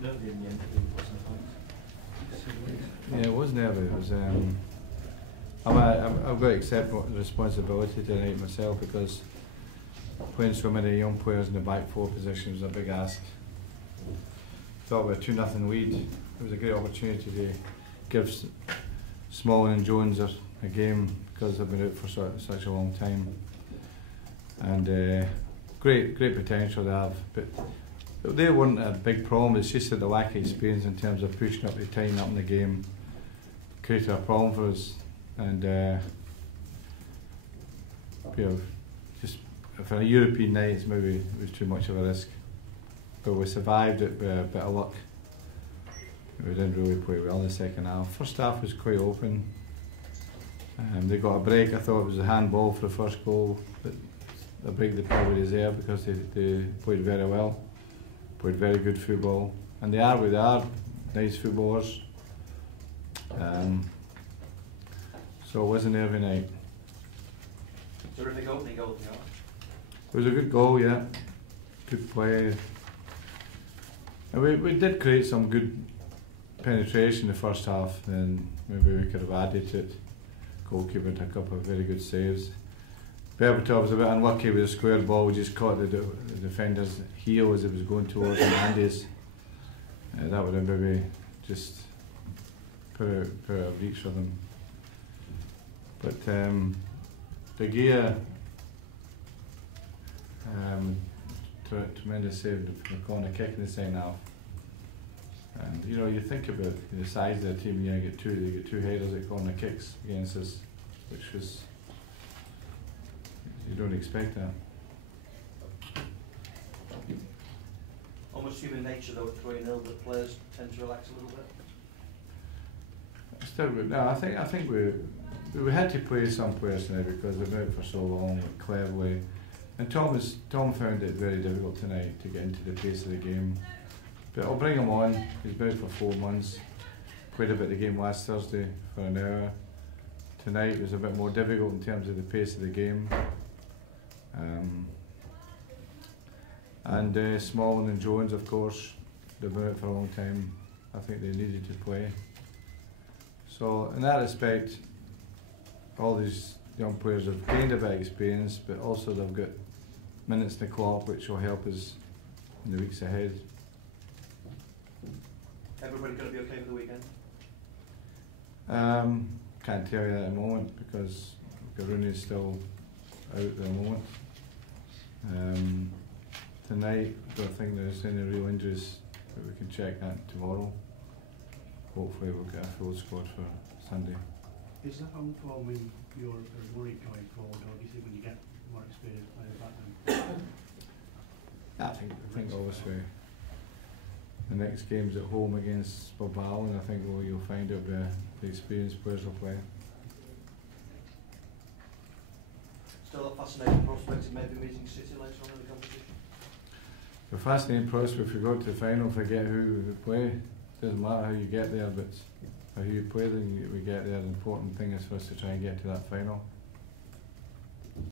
bit nervy in the end, wasn't it? Yeah, it was nervy. It was. I've got to accept the responsibility tonight myself, because playing so many young players in the back four position was a big ask. Thought we had 2-0 lead. It was a great opportunity to give Smalling and Jones a game, because they've been out for such a long time. And great potential they have. But they weren't a big problem. It's just that the lack of experience in terms of pushing up the time up in the game created a problem for us. And just for a European night, it's maybe it was too much of a risk. But we survived it with a bit of luck. We didn't really play well in the second half. First half was quite open. They got a break. I thought it was a handball for the first goal. But a break they probably deserved, because they played very well, played very good football, and they are nice footballers. So it wasn't every night. Terrific opening goal, yeah. It was a good goal, yeah. Good play. And we did create some good penetration in the first half, and maybe we could have added to it. Goalkeeper took a couple of very good saves. Berbatov was a bit unlucky with a square ball. We just caught the defender's heel as it was going towards Andy's. That would have maybe just put out of reach for them. But De Gea, tremendous save from the corner kick in the second half. And you think about the size of the team. They get two headers at corner kicks against us, which was, you don't expect that. Almost human nature though, 3-0, that players tend to relax a little bit. Still, no, I think we had to play some players tonight because they've been out for so long, cleverly. And Tom found it very difficult tonight to get into the pace of the game. But I'll bring him on. He's been out for 4 months. Played a bit of the game last Thursday for an hour. Tonight was a bit more difficult in terms of the pace of the game. And Smalling and Jones, of course, they've been out for a long time. I think they needed to play. So in that respect, all these young players have gained a bit of experience, but also they've got minutes to clock, which will help us in the weeks ahead. Everybody going to be okay for the weekend? Can't tell you that at the moment, because Rooney is still out at the moment. Tonight, I don't think there's any real injuries, but we can check that tomorrow. Hopefully we'll get a full squad for Sunday. Is that on form when you're worried going forward, or is it when you get more experience players back then? I think obviously the next game's at home against Bilbao, and I think you'll find out the experienced players will play. Still a fascinating prospect of maybe meeting City later on in the competition? The fascinating prospect, if we go to the final, forget who we play. Doesn't matter how you get there, but how you play them, we get there. The important thing is for us to try and get to that final.